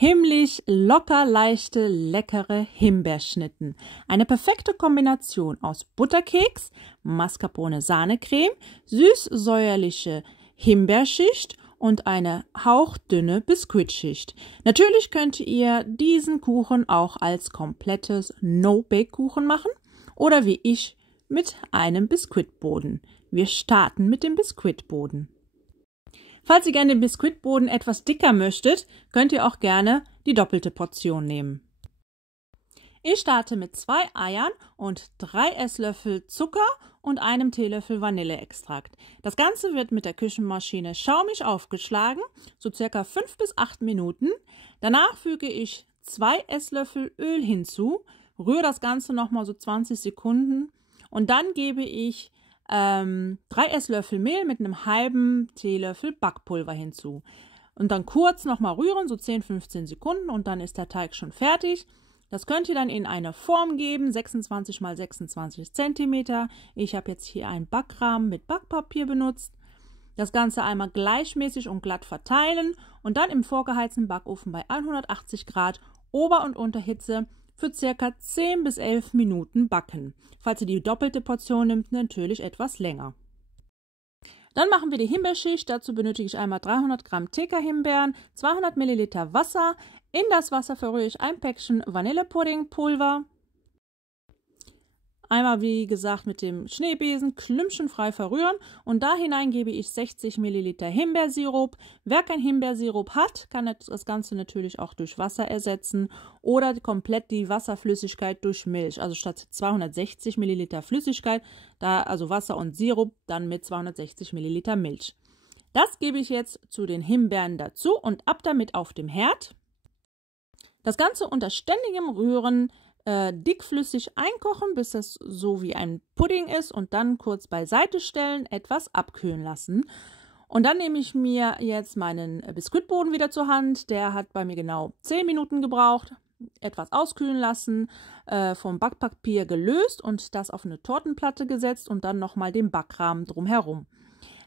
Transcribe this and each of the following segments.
Himmlisch locker leichte, leckere Himbeerschnitten. Eine perfekte Kombination aus Butterkeks, Mascarpone-Sahnecreme, süß-säuerliche Himbeerschicht und eine hauchdünne Biskuitschicht. Natürlich könnt ihr diesen Kuchen auch als komplettes No-Bake-Kuchen machen oder wie ich mit einem Biskuitboden. Wir starten mit dem Biskuitboden. Falls ihr gerne den Biskuitboden etwas dicker möchtet, könnt ihr auch gerne die doppelte Portion nehmen. Ich starte mit 2 Eiern und 3 Esslöffel Zucker und einem Teelöffel Vanilleextrakt. Das Ganze wird mit der Küchenmaschine schaumig aufgeschlagen, so circa 5 bis 8 Minuten. Danach füge ich 2 Esslöffel Öl hinzu, rühre das Ganze nochmal so 20 Sekunden und dann gebe ich 3 Esslöffel Mehl mit einem halben Teelöffel Backpulver hinzu. Und dann kurz nochmal rühren, so 10-15 Sekunden und dann ist der Teig schon fertig. Das könnt ihr dann in eine Form geben, 26 x 26 cm. Ich habe jetzt hier einen Backrahmen mit Backpapier benutzt. Das Ganze einmal gleichmäßig und glatt verteilen und dann im vorgeheizten Backofen bei 180 Grad Ober- und Unterhitze für ca. 10 bis 11 Minuten backen. Falls ihr die doppelte Portion nehmt, natürlich etwas länger. Dann machen wir die Himbeerschicht. Dazu benötige ich einmal 300 Gramm TK-Himbeeren, 200 Milliliter Wasser. In das Wasser verrühre ich ein Päckchen Vanillepuddingpulver. Einmal, wie gesagt, mit dem Schneebesen klümpchenfrei verrühren und da hinein gebe ich 60 Milliliter Himbeersirup. Wer kein Himbeersirup hat, kann das Ganze natürlich auch durch Wasser ersetzen oder komplett die Wasserflüssigkeit durch Milch. Also statt 260 Milliliter Flüssigkeit, also Wasser und Sirup, dann mit 260 Milliliter Milch. Das gebe ich jetzt zu den Himbeeren dazu und ab damit auf dem Herd. Das Ganze unter ständigem Rühren dickflüssig einkochen, bis das so wie ein Pudding ist und dann kurz beiseite stellen, etwas abkühlen lassen. Und dann nehme ich mir jetzt meinen Biskuitboden wieder zur Hand. Der hat bei mir genau 10 Minuten gebraucht. Etwas auskühlen lassen, vom Backpapier gelöst und das auf eine Tortenplatte gesetzt und dann nochmal den Backrahmen drumherum.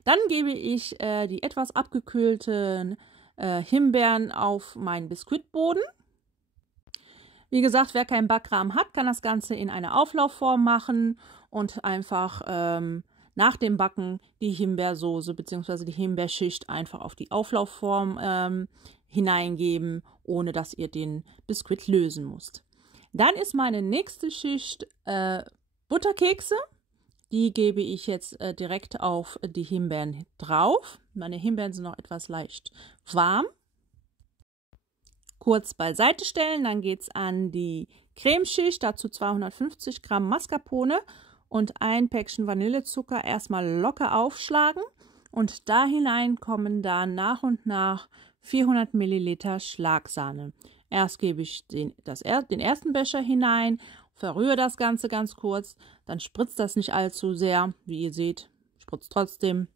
Dann gebe ich die etwas abgekühlten Himbeeren auf meinen Biskuitboden. Wie gesagt, wer keinen Backrahmen hat, kann das Ganze in eine Auflaufform machen und einfach nach dem Backen die Himbeersoße bzw. die Himbeerschicht einfach auf die Auflaufform hineingeben, ohne dass ihr den Biskuit lösen müsst. Dann ist meine nächste Schicht Butterkekse. Die gebe ich jetzt direkt auf die Himbeeren drauf. Meine Himbeeren sind noch etwas leicht warm. Kurz beiseite stellen, dann geht es an die Cremeschicht, dazu 250 Gramm Mascarpone und ein Päckchen Vanillezucker erstmal locker aufschlagen und da hinein kommen dann nach und nach 400 Milliliter Schlagsahne. Erst gebe ich den ersten Becher hinein, verrühre das Ganze ganz kurz, dann spritzt das nicht allzu sehr, wie ihr seht, spritzt trotzdem.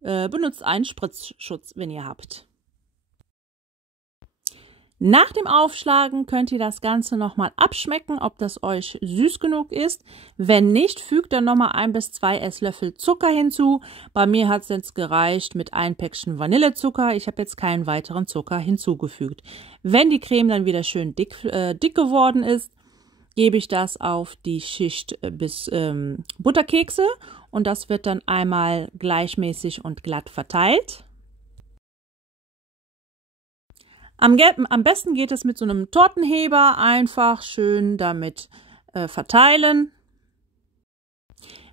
Benutzt einen Spritzschutz, wenn ihr habt. Nach dem Aufschlagen könnt ihr das Ganze nochmal abschmecken, ob das euch süß genug ist. Wenn nicht, fügt dann nochmal 1 bis 2 Esslöffel Zucker hinzu. Bei mir hat es jetzt gereicht mit ein Päckchen Vanillezucker. Ich habe jetzt keinen weiteren Zucker hinzugefügt. Wenn die Creme dann wieder schön dick geworden ist, gebe ich das auf die Schicht bis Butterkekse und das wird dann einmal gleichmäßig und glatt verteilt. Am besten geht es mit so einem Tortenheber, einfach schön damit verteilen.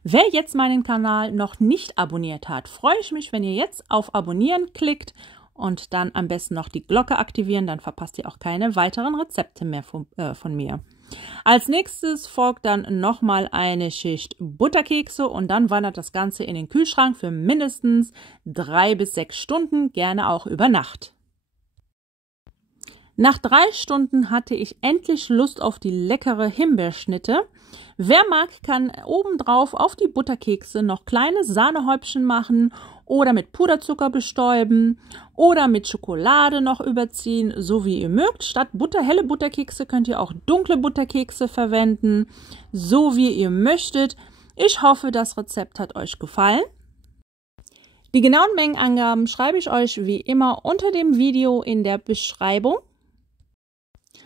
Wer jetzt meinen Kanal noch nicht abonniert hat, freue ich mich, wenn ihr jetzt auf Abonnieren klickt und dann am besten noch die Glocke aktivieren, dann verpasst ihr auch keine weiteren Rezepte mehr von mir. Als nächstes folgt dann nochmal eine Schicht Butterkekse und dann wandert das Ganze in den Kühlschrank für mindestens 3 bis 6 Stunden, gerne auch über Nacht. Nach 3 Stunden hatte ich endlich Lust auf die leckere Himbeerschnitte. Wer mag, kann obendrauf auf die Butterkekse noch kleine Sahnehäubchen machen oder mit Puderzucker bestäuben oder mit Schokolade noch überziehen, so wie ihr mögt. Statt helle Butterkekse könnt ihr auch dunkle Butterkekse verwenden, so wie ihr möchtet. Ich hoffe, das Rezept hat euch gefallen. Die genauen Mengenangaben schreibe ich euch wie immer unter dem Video in der Beschreibung.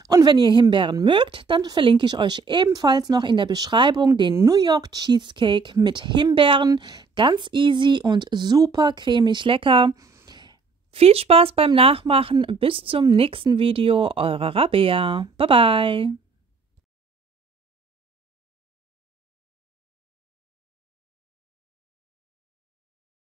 Und wenn ihr Himbeeren mögt, dann verlinke ich euch ebenfalls noch in der Beschreibung den New York Cheesecake mit Himbeeren. Ganz easy und super cremig lecker. Viel Spaß beim Nachmachen. Bis zum nächsten Video. Eure Rabea. Bye bye.